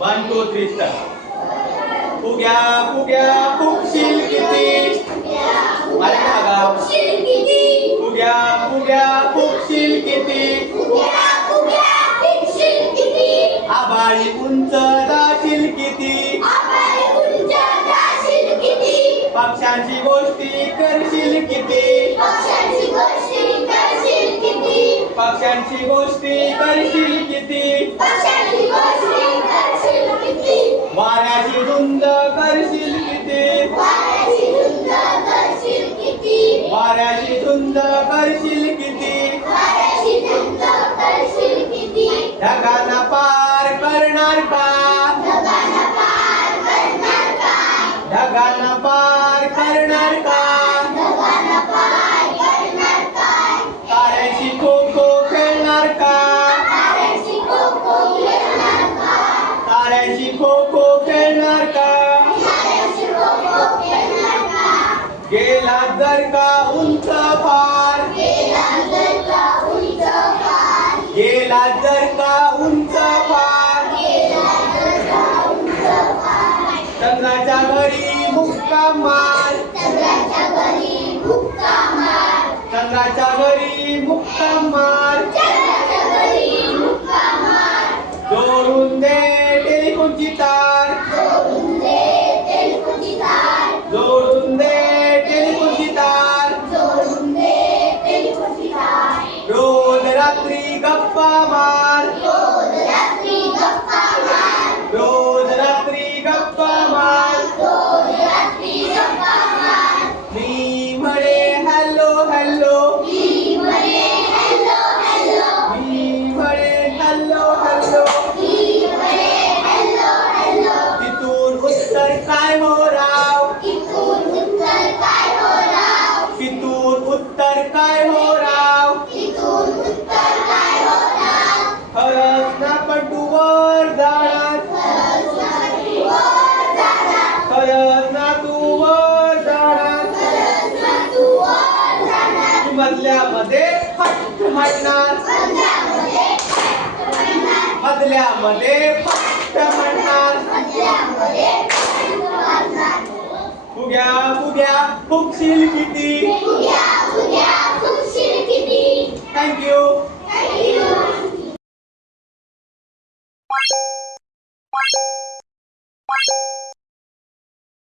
One two three star फुग्या फुग्या फुगशील किती? मला बघा फुग्या फुग्या फुगशील किती? आबाळी उंच जाशील किती? पक्ष्यांची गोष्टी करशील किती? पक्ष्यांची गोष्टी करशील किती? वाऱ्याची धुंद करशील किती? वाऱ्याची धुंद करशील किती? ढगांना पार करणार का? ढगांना पार करणार का? ताऱ्यांशी खो खो खेळणार का? ताऱ्यांशी खो खो गेला जर का उंच फार गेला जर का उंच फार चंद्राच्या घरी मुक्का मार. चंद्राच्या घरी मुक्का मार. जोडून Kappa Ma. मधल्यामध्ये फक्त म्हणणार. मधल्यामध्ये फक्त म्हणणार. फुग्या फुग्या फुगशील किती? Thank you Thank.